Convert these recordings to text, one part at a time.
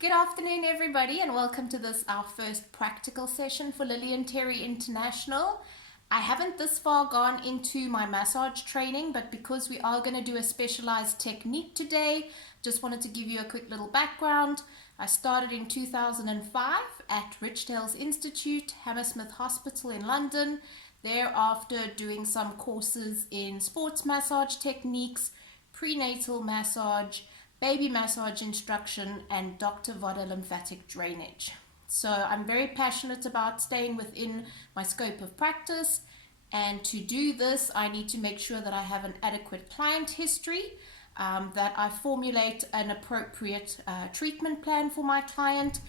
Good afternoon, everybody, and welcome to our first practical session for Lilian International. I haven't this far gone into my massage training, but because we are going to do a specialized technique today, just wanted to give you a quick little background. I started in 2005 at Richdale's Institute, Hammersmith Hospital in London. Thereafter, doing some courses in sports massage techniques, prenatal massage, baby massage instruction, and Dr. Vodda lymphatic drainage. So I'm very passionate about staying within my scope of practice, and to do this I need to make sure that I have an adequate client history, that I formulate an appropriate treatment plan for my client,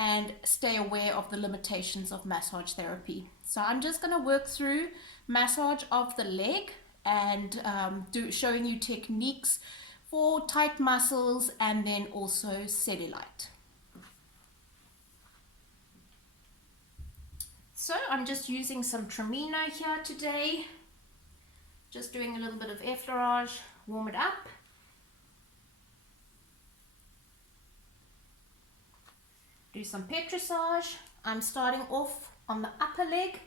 and stay aware of the limitations of massage therapy. So I'm just going to work through massage of the leg and showing you techniques for tight muscles and then also cellulite. So I'm just using some Trimino here today, just doing a little bit of effleurage, warm it up. Do some petrissage. I'm starting off on the upper leg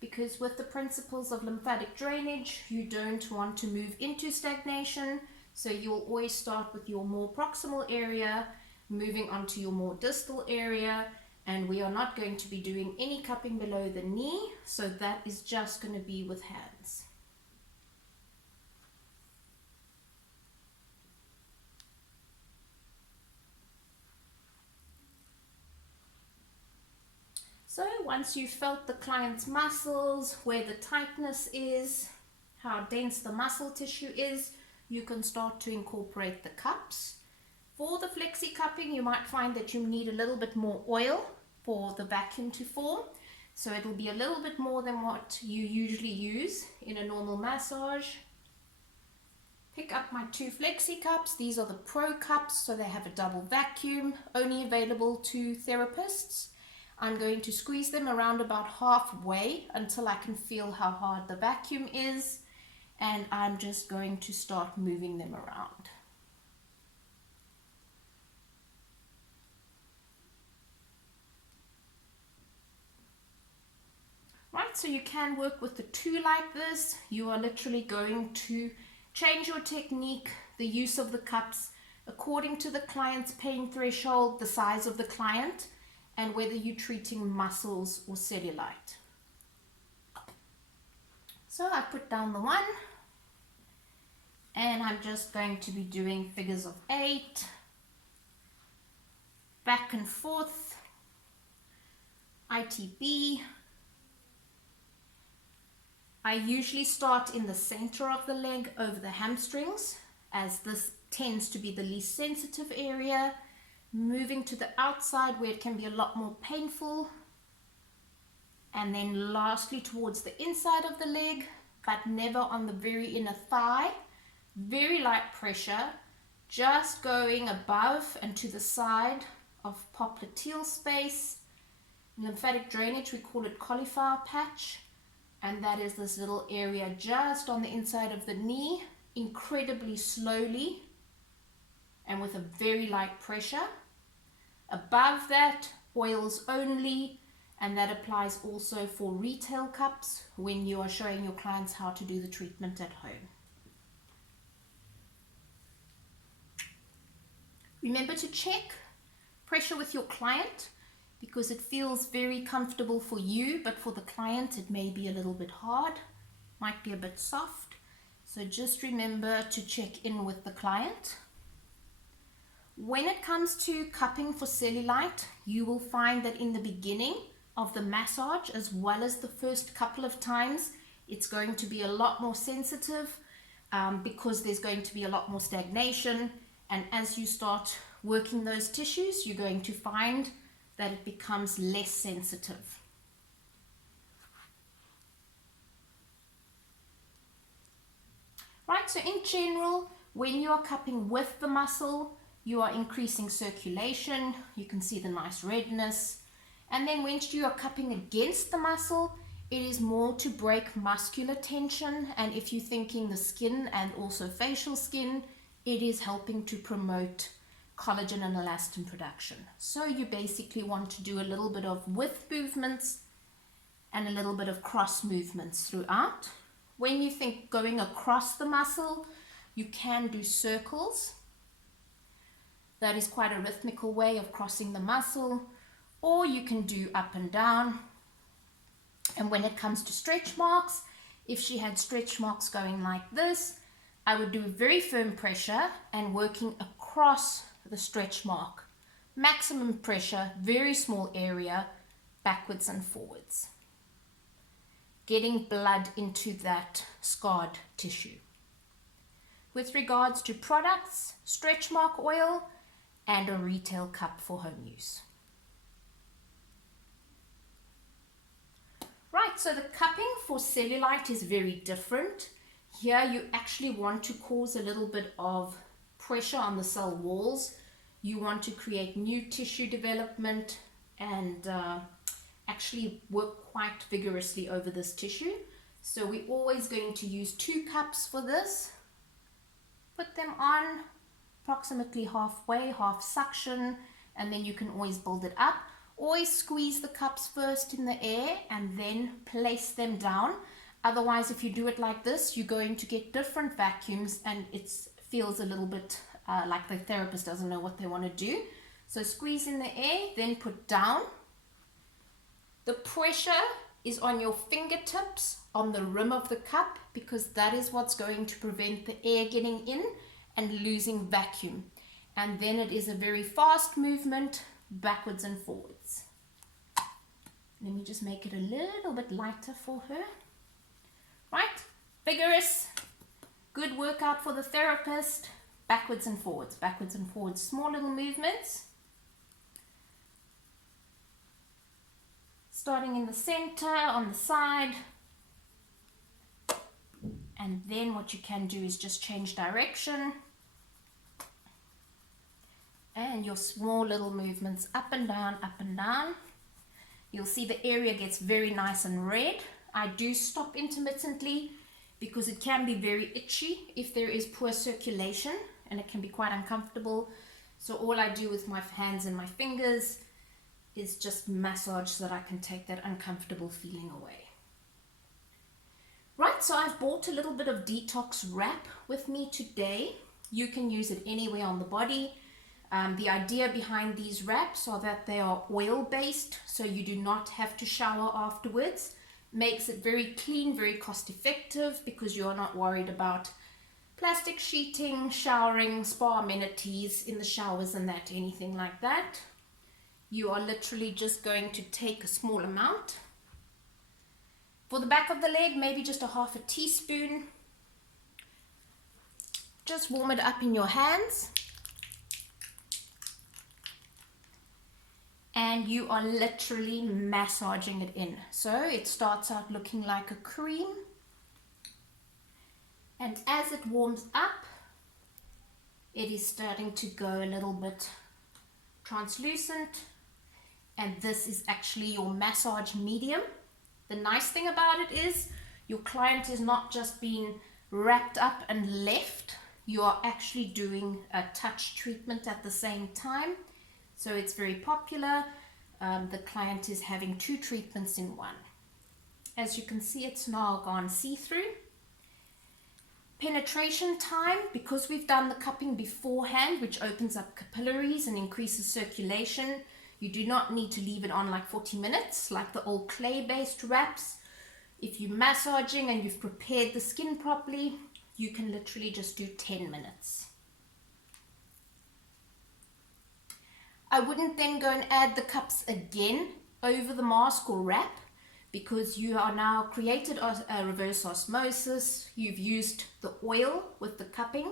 because with the principles of lymphatic drainage, you don't want to move into stagnation. So you'll always start with your more proximal area, moving on to your more distal area, and we are not going to be doing any cupping below the knee, so that is just going to be with hands. So once you've felt the client's muscles, where the tightness is, how dense the muscle tissue is, you can start to incorporate the cups. For the flexi cupping, you might find that you need a little bit more oil for the vacuum to form. So it'll be a little bit more than what you usually use in a normal massage. Pick up my 2 flexi cups. These are the Pro cups, so they have a double vacuum, only available to therapists. I'm going to squeeze them around about halfway until I can feel how hard the vacuum is. And I'm just going to start moving them around. Right, so you can work with the 2 like this. You are literally going to change your technique, the use of the cups, according to the client's pain threshold, the size of the client, and whether you're treating muscles or cellulite. So I put down the 1. And I'm just going to be doing figures of 8, back and forth, ITB. I usually start in the center of the leg over the hamstrings, as this tends to be the least sensitive area, moving to the outside where it can be a lot more painful, and then lastly towards the inside of the leg, but never on the very inner thigh. Very light pressure, just going above and to the side of popliteal space. Lymphatic drainage, we call it cauliflower patch, and that is this little area just on the inside of the knee, incredibly slowly and with a very light pressure. Above that, oils only, and that applies also for retail cups when you are showing your clients how to do the treatment at home. Remember to check pressure with your client, because it feels very comfortable for you, but for the client it may be a little bit hard, might be a bit soft. So just remember to check in with the client. When it comes to cupping for cellulite, you will find that in the beginning of the massage, as well as the first couple of times, it's going to be a lot more sensitive because there's going to be a lot more stagnation. And as you start working those tissues, you're going to find that it becomes less sensitive. Right, so in general, when you are cupping with the muscle, you are increasing circulation. You can see the nice redness. And then when you are cupping against the muscle, it is more to break muscular tension. And if you're thinking the skin and also facial skin, it is helping to promote collagen and elastin production. So you basically want to do a little bit of width movements and a little bit of cross movements throughout. When you think going across the muscle, you can do circles. That is quite a rhythmical way of crossing the muscle, or you can do up and down. And when it comes to stretch marks, if she had stretch marks going like this, I would do very firm pressure and working across the stretch mark. Maximum pressure, very small area, backwards and forwards. Getting blood into that scarred tissue. With regards to products, stretch mark oil and a retail cup for home use. Right, so the cupping for cellulite is very different. Here you actually want to cause a little bit of pressure on the cell walls. You want to create new tissue development and actually work quite vigorously over this tissue. So we're always going to use 2 cups for this. Put them on approximately halfway, half suction, and then you can always build it up. Always squeeze the cups first in the air and then place them down. Otherwise, if you do it like this, you're going to get different vacuums and it feels a little bit like the therapist doesn't know what they want to do. So squeeze in the air, then put down. The pressure is on your fingertips, on the rim of the cup, because that is what's going to prevent the air getting in and losing vacuum. And then it is a very fast movement, backwards and forwards. Let me just make it a little bit lighter for her. Right, vigorous, good workout for the therapist, backwards and forwards, small little movements. Starting in the center, on the side. And then what you can do is just change direction. And your small little movements up and down, up and down. You'll see the area gets very nice and red. I do stop intermittently because it can be very itchy if there is poor circulation and it can be quite uncomfortable. So all I do with my hands and my fingers is just massage so that I can take that uncomfortable feeling away. Right, so I've bought a little bit of detox wrap with me today. You can use it anywhere on the body. The idea behind these wraps are that they are oil-based, so you do not have to shower afterwards. Makes it very clean, very cost-effective, because you are not worried about plastic sheeting, showering, spa amenities in the showers and that, anything like that. You are literally just going to take a small amount. For the back of the leg, maybe just a half a teaspoon. Just warm it up in your hands. And you are literally massaging it in. So it starts out looking like a cream. And as it warms up, it is starting to go a little bit translucent. And this is actually your massage medium. The nice thing about it is your client is not just being wrapped up and left. You are actually doing a touch treatment at the same time. So it's very popular. The client is having 2 treatments in one. As you can see, it's now gone see-through. Penetration time, because we've done the cupping beforehand, which opens up capillaries and increases circulation, you do not need to leave it on like 40 minutes like the old clay-based wraps. If you're massaging and you've prepared the skin properly, you can literally just do 10 minutes. I wouldn't then go and add the cups again over the mask or wrap, because you are now created a reverse osmosis. You've used the oil with the cupping,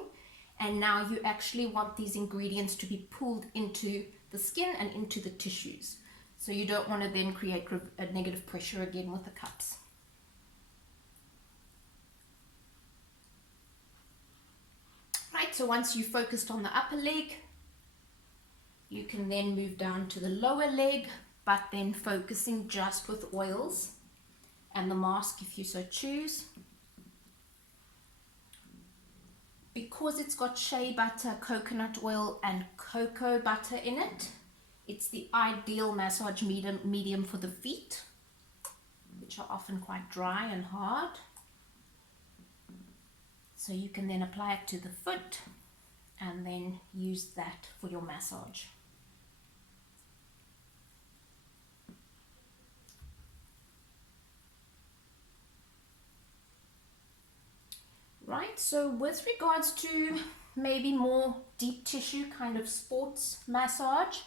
and now you actually want these ingredients to be pulled into the skin and into the tissues. So you don't want to then create a negative pressure again with the cups. Right, so once you've focused on the upper leg, you can then move down to the lower leg, but then focusing just with oils and the mask if you so choose. Because it's got shea butter, coconut oil, and cocoa butter in it, it's the ideal massage medium for the feet, which are often quite dry and hard. So you can then apply it to the foot and then use that for your massage. Right, so with regards to maybe more deep tissue kind of sports massage,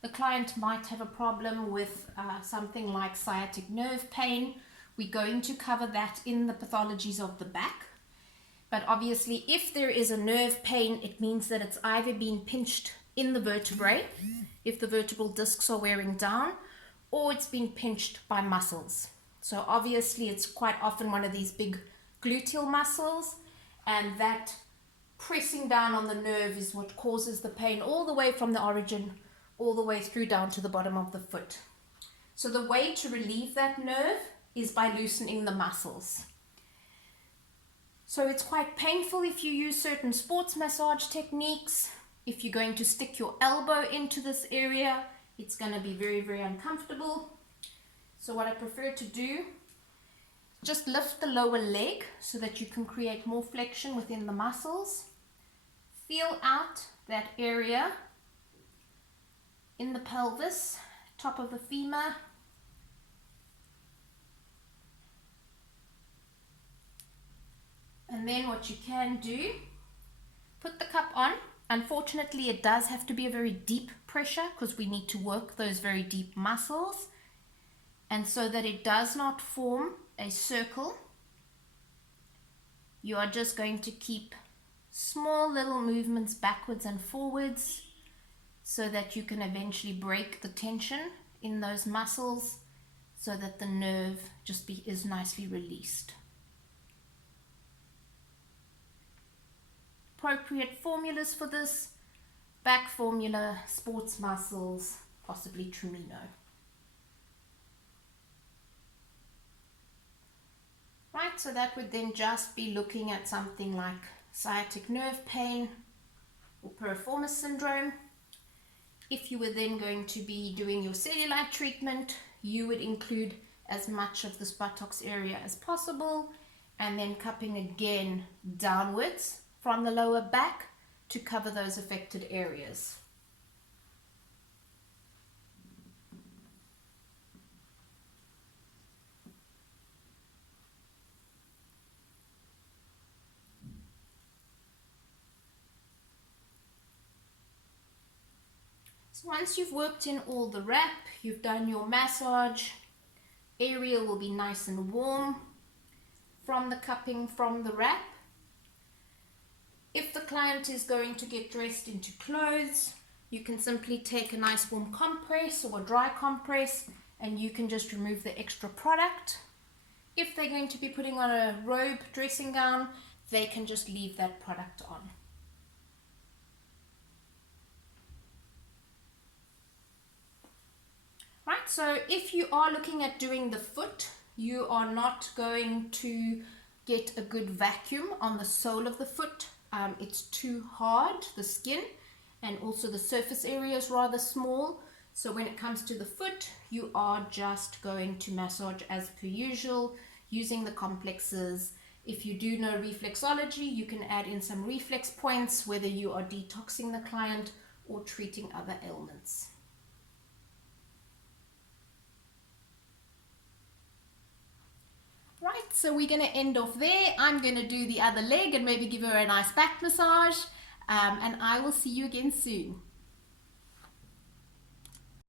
the client might have a problem with something like sciatic nerve pain. We're going to cover that in the pathologies of the back. But obviously, if there is a nerve pain, it means that it's either been pinched in the vertebrae, if the vertebral discs are wearing down, or it's been pinched by muscles. So obviously, it's quite often one of these big gluteal muscles, and that pressing down on the nerve is what causes the pain all the way from the origin all the way through down to the bottom of the foot. So the way to relieve that nerve is by loosening the muscles. So it's quite painful if you use certain sports massage techniques. If you're going to stick your elbow into this area, it's going to be very, very uncomfortable. So what I prefer to do, just lift the lower leg so that you can create more flexion within the muscles. Feel out that area in the pelvis, top of the femur. And then what you can do, put the cup on. Unfortunately, it does have to be a very deep pressure because we need to work those very deep muscles. And so that it does not form a circle, you are just going to keep small little movements backwards and forwards so that you can eventually break the tension in those muscles so that the nerve is nicely released. Appropriate formulas for this: back formula, sports muscles, possibly Trumino. Right, so that would then just be looking at something like sciatic nerve pain or piriformis syndrome. If you were then going to be doing your cellulite treatment, you would include as much of this buttocks area as possible and then cupping again downwards from the lower back to cover those affected areas. So once you've worked in all the wrap, you've done your massage, area will be nice and warm from the cupping from the wrap. If the client is going to get dressed into clothes, you can simply take a nice warm compress or a dry compress and you can just remove the extra product. If they're going to be putting on a robe dressing gown, they can just leave that product on. Right, so if you are looking at doing the foot, you are not going to get a good vacuum on the sole of the foot. It's too hard, the skin, and also the surface area is rather small. So when it comes to the foot, you are just going to massage as per usual using the complexes. If you do know reflexology, you can add in some reflex points, whether you are detoxing the client or treating other ailments. Right, so we're going to end off there. I'm going to do the other leg and maybe give her a nice back massage, and I will see you again soon.